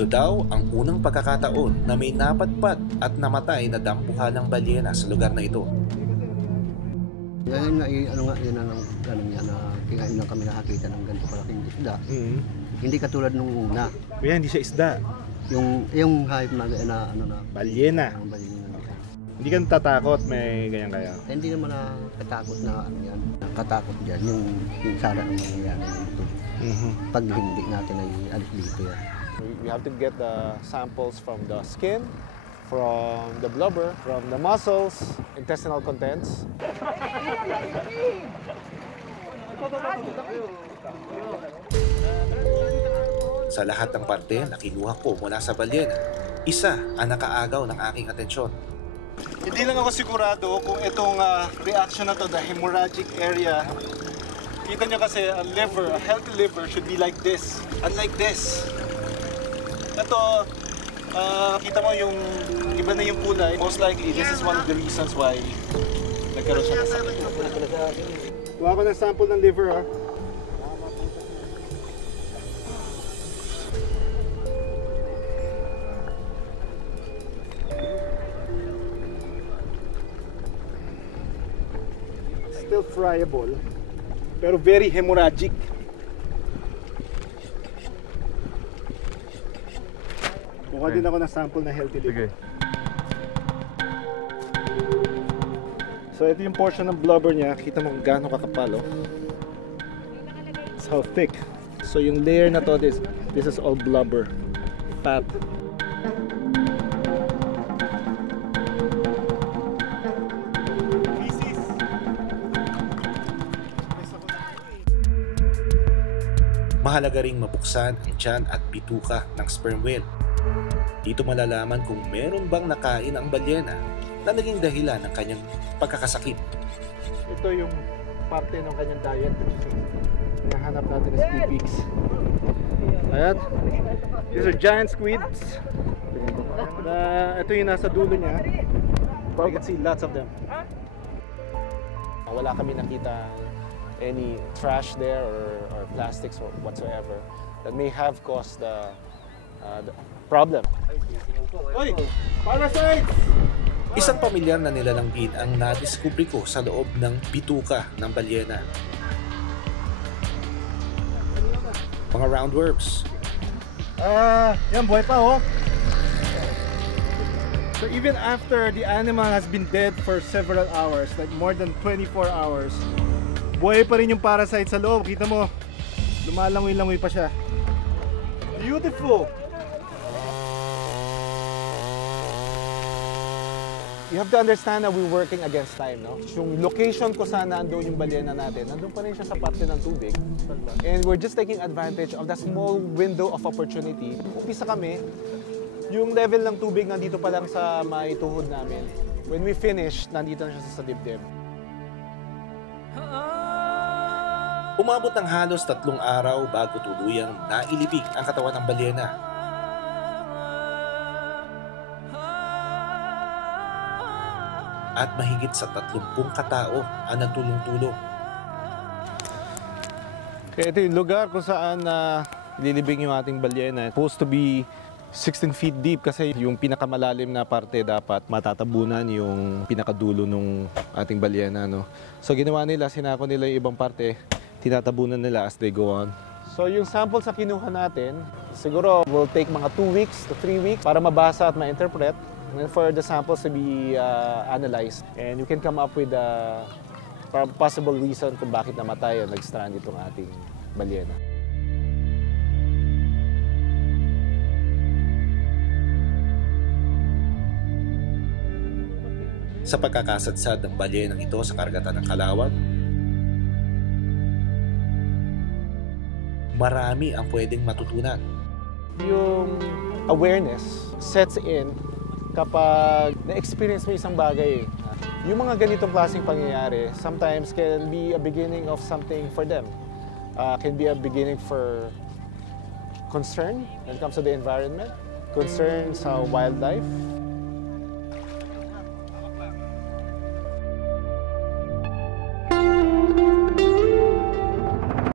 Ito daw ang unang pagkakataon na may napadpad at namatay na dambuhalang balyena sa lugar na ito. Yan nga, yun ang ganun yan na kaya lang kami nakakita ng ganito kalaking isda. Hindi katulad nung una. Kaya hindi siya isda. Yung hype na Balyena. Ang balyena. Hindi ka natatakot may ganyan kaya? Hindi naman nakatakot na ano yan. Nakatakot dyan yung sana ng mangyayari dito. Pag hindi natin ay alis dito yan. We have to get the samples from the skin, from the blubber, from the muscles, intestinal contents. Sa lahat ng parte na kinuha ko mula sa balyena, isa ang nakaagaw ng aking atensyon. Hindi lang ako sigurado kung itong reaction na to, the hemorrhagic area. Kita nyo kasi a healthy liver should be like this, unlike this. Ito, kita mo yung iba na yung kulay. Most likely, this is one of the reasons why nagkaroon siya ng sakit. Kuha ko ng sample ng liver, ha? Still friable, pero very hemorrhagic. Kuha din ako ng sample na healthy liver. So ito yung portion ng blubber niya. Kita mo kung gaano kakapal, oh. That's how thick. So yung layer na to, this is all blubber, fat. Mahalaga ring mabuksan ang tiyan at bituka ng sperm whale. Dito malalaman kung meron bang nakain ang balyena na naging dahilan ng kanyang pagkakasakit. Ito yung parte ng kanyang diet. Hinahanap natin ng squid peaks. Ayan. These are giant squids. Ito yung nasa dulo niya. You can see lots of them. Wala kami nakita any trash there or plastics or whatsoever that may have caused the problem. Oy! Parasites! Isang pamilyar na nilalanggin ang nadiskubre ko sa loob ng bituka ng balyena. Mga roundworms. Yan, buhay pa, oh. So even after the animal has been dead for several hours, like more than 24 hours, buhay pa rin yung parasite sa loob. Kita mo, lumalangoy-langoy pa siya. Beautiful! You have to understand that we're working against time, no? Yung location ko sana andun yung balyena natin, nandun pa rin siya sa parte ng tubig. And we're just taking advantage of that small window of opportunity. Umpisa kami, yung level ng tubig nandito pa lang sa maituhod namin. When we finish, nandito na siya sa dibdib. Umabot ng halos 3 araw bago tuluyang nailibing ang katawan ng balyena. At mahigit sa 30 katao ang nagtulong-tulong. Kaya ito yung lugar kung saan ililibing yung ating balyena. Supposed to be 16 feet deep kasi yung pinakamalalim na parte dapat matatabunan yung pinakadulo ng ating balyena, no? So ginawa nila, sinako nila yung ibang parte, tinatabunan nila as they go on. So yung sample sa kinuha natin, siguro will take mga 2 weeks to 3 weeks para mabasa at ma-interpret. And for the samples to be analyzed. And you can come up with a possible reason kung bakit namatay o nag-strand itong ating balyena. Sa pagkakasadsad ng balyenang ito sa karagatan ng Calauag, marami ang pwedeng matutunan. Yung awareness sets in kapag na-experience mo isang bagay. Yung mga ganitong klaseng pangyayari sometimes can be a beginning of something for them. Can be a beginning for concern when it comes to the environment, concern sa wildlife,